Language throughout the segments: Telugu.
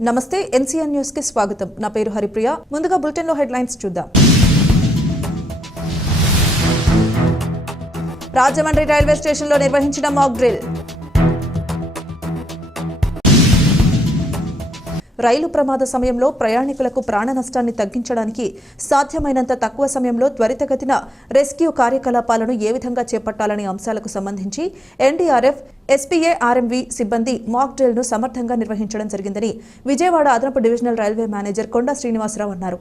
నమస్తే ఎన్సీఎన్ న్యూస్ కి స్వాగతం. నా పేరు హరిప్రియ. ముందుగా బులెటిన్ లో హెడ్లైన్స్ చూద్దాం. రాజమండ్రి రైల్వే స్టేషన్ లో నిర్వహించిన మాక్ డ్రిల్. రైలు ప్రమాద సమయంలో ప్రయాణికులకు ప్రాణ నష్టాన్ని తగ్గించడానికి సాధ్యమైనంత తక్కువ సమయంలో త్వరితగతిన రెస్క్యూ కార్యకలాపాలను ఏ విధంగా చేపట్టాలనే అంశాలకు సంబంధించి ఎన్డీఆర్ఎఫ్, ఎస్పీఏ, ఆర్ఎంవీ సిబ్బంది మాక్ డ్రిల్ ను సమర్థంగా నిర్వహించడం జరిగిందని విజయవాడ అదనపు divisional railway manager Konda Srinivasarao అన్నారు.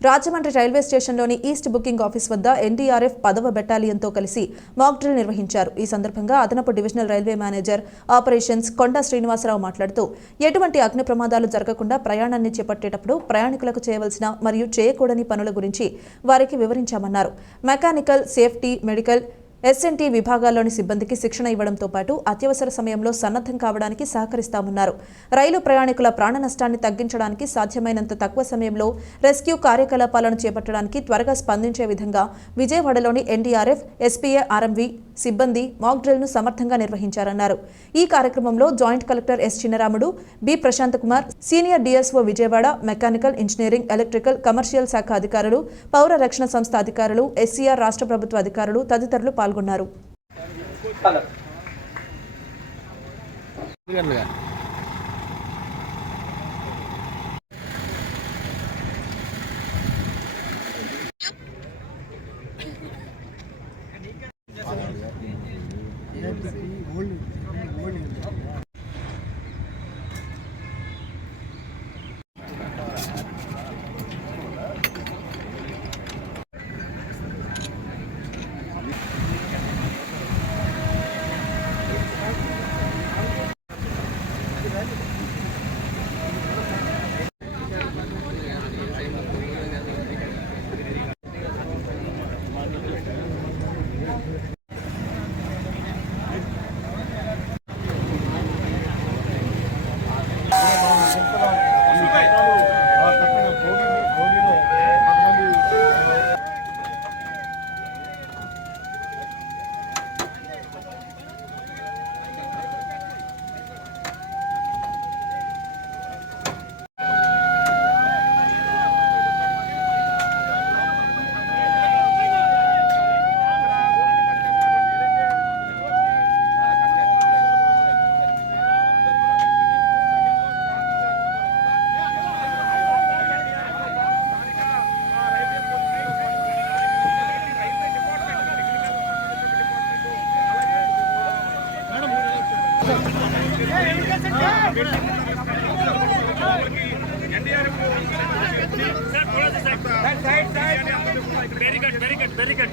రాజమండ్రి రైల్వే స్టేషన్లోని ఈస్ట్ బుకింగ్ ఆఫీస్ వద్ద ఎన్డీఆర్ఎఫ్ 10వ బెటాలియన్తో కలిసి మాక్ డ్రిల్ నిర్వహించారు. ఈ సందర్భంగా అదనపు divisional railway manager operations Konda Srinivasarao మాట్లాడుతూ ఎటువంటి అగ్ని ప్రమాదాలు జరగకుండా ప్రయాణాన్ని చేపట్టేటప్పుడు ప్రయాణికులకు చేయవలసిన మరియు చేయకూడని పనుల గురించి వారికి వివరించామన్నారు. మెకానికల్, సేఫ్టీ, మెడికల్, ఎస్ఎన్టీ విభాగాల్లోని సిబ్బందికి శిక్షణ ఇవ్వడంతో పాటు అత్యవసర సమయంలో సన్నద్ధం కావడానికి సహకరిస్తామన్నారు. రైలు ప్రయాణికుల ప్రాణ నష్టాన్ని తగ్గించడానికి సాధ్యమైనంత తక్కువ సమయంలో రెస్క్యూ కార్యకలాపాలను చేపట్టడానికి త్వరగా స్పందించే విధంగా విజయవాడలోని ఎన్డీఆర్ఎఫ్, ఎస్పీఏ, ఆర్ఎంవీ సిబ్బంది మాక్ డ్రిల్ ను సమర్థంగా నిర్వహించారన్నారు. ఈ కార్యక్రమంలో joint collector S Chinnaramudu, B Prashanth Kumar, senior DSO Vijayawada, mechanical, engineering, electrical, commercial శాఖ అధికారులు, పౌర రక్షణ సంస్థ అధికారులు, ఎస్సీఆర్ రాష్ట్ర ప్రభుత్వ అధికారులు తదితరులు పాల్గొన్నారు.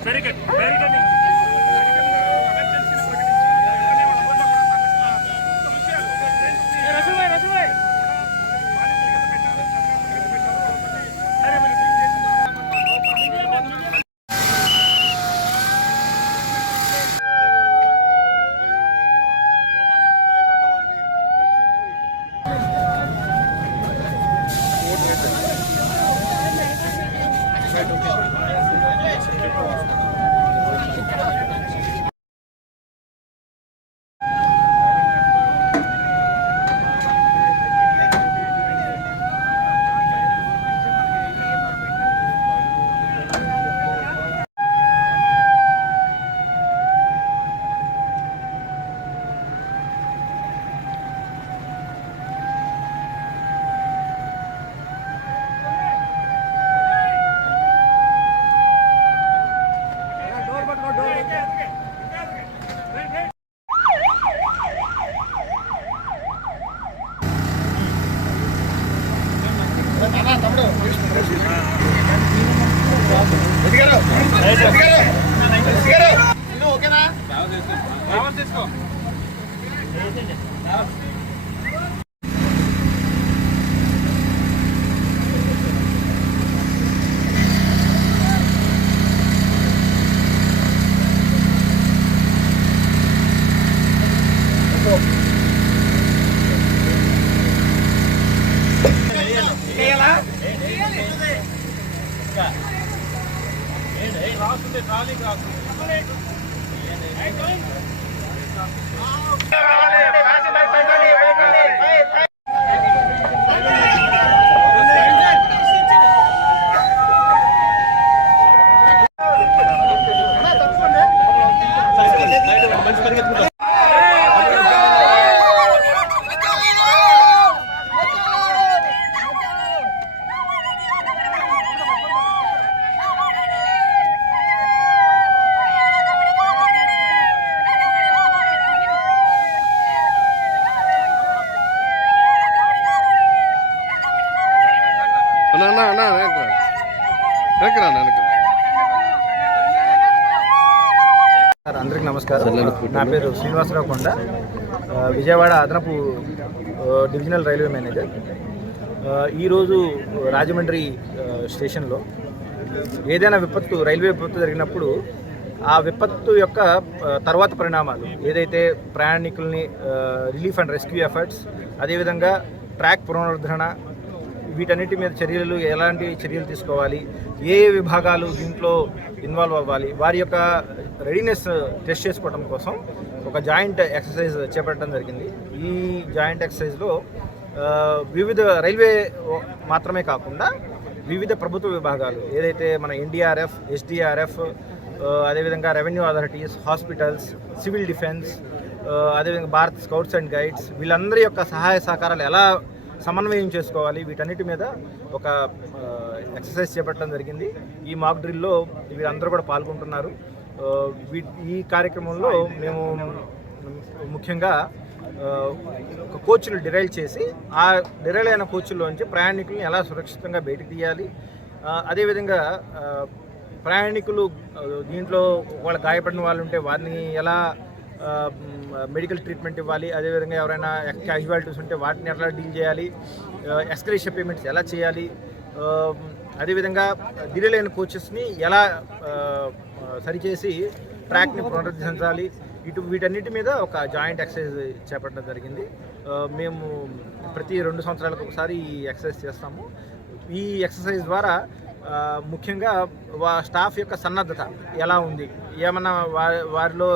Very good. అందరికి నమస్కారం. నా పేరు శ్రీనివాసరావు కొండ, విజయవాడ అదనపు డివిజనల్ రైల్వే మేనేజర్. ఈరోజు రాజమండ్రి స్టేషన్లో ఏదైనా రైల్వే విపత్తు జరిగినప్పుడు ఆ విపత్తు యొక్క తర్వాత పరిణామాలు, ఏదైతే ప్రయాణికుల్ని రిలీఫ్ అండ్ రెస్క్యూ ఎఫర్ట్స్, అదేవిధంగా ట్రాక్ పునరుద్ధరణ, వీటన్నిటి మీద చర్యలు, ఎలాంటి చర్యలు తీసుకోవాలి, ఏ విభాగాలు దీంట్లో ఇన్వాల్వ్ అవ్వాలి, వారి యొక్క రెడీనెస్ టెస్ట్ చేసుకోవడం కోసం ఒక జాయింట్ ఎక్సర్సైజ్ చేపట్టడం జరిగింది. ఈ జాయింట్ ఎక్సర్సైజ్లో వివిధ రైల్వే మాత్రమే కాకుండా వివిధ ప్రభుత్వ విభాగాలు, ఏదైతే మన ఎన్డీఆర్ఎఫ్, ఎస్డీఆర్ఎఫ్, అదేవిధంగా revenue authorities, hospitals, civil defence, అదేవిధంగా భారత్ స్కౌట్స్ అండ్ గైడ్స్, వీళ్ళందరి యొక్క సహాయ సహకారాలు ఎలా సమన్వయం చేసుకోవాలి, వీటన్నిటి మీద ఒక ఎక్సర్సైజ్ చేపట్టడం జరిగింది. ఈ మాక్ డ్రిల్లో వీరందరూ కూడా పాల్గొంటున్నారు. ఈ కార్యక్రమంలో మేము ముఖ్యంగా ఒక కోచ్లు డిరైల్ చేసి, ఆ డిరైల్ అయిన కోచ్ల్లోంచి ప్రయాణికుల్ని ఎలా సురక్షితంగా బయటకు తీయాలి, అదేవిధంగా ప్రయాణికులు దీంట్లో వాళ్ళు గాయపడిన వాళ్ళు ఉంటే వారిని ఎలా మెడికల్ ట్రీట్మెంట్ ఇవ్వాలి, అదేవిధంగా ఎవరైనా క్యాజువాలిటీస్ ఉంటే వాటిని ఎలా డీల్ చేయాలి, ఎక్స్గ్రేషియా పేమెంట్స్ ఎలా చేయాలి, అదేవిధంగా డిరైల్ అయిన కోచెస్ని ఎలా సరిచేసి ట్రాక్ని పునరుద్ధరించాలి, వీటన్నిటి మీద ఒక జాయింట్ ఎక్సర్సైజ్ చేపట్టడం జరిగింది. మేము ప్రతి 2 సంవత్సరాలకు ఒకసారి ఈ ఎక్సర్సైజ్ చేస్తాము. ఈ ఎక్సర్సైజ్ ద్వారా ముఖ్యంగా స్టాఫ్ యొక్క సన్నద్ధత ఎలా ఉంది, ఏమన్నా వారిలో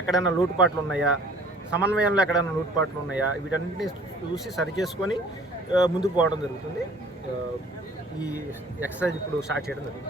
ఎక్కడైనా లోటుపాట్లు ఉన్నాయా, సమన్వయంలో ఎక్కడైనా లోటుపాట్లు ఉన్నాయా, వీటన్నింటినీ చూసి సరిచేసుకొని ముందుకు పోవడం జరుగుతుంది. ఈ ఎక్సర్సైజ్ ఇప్పుడు స్టార్ట్ చేయడం జరుగుతుంది.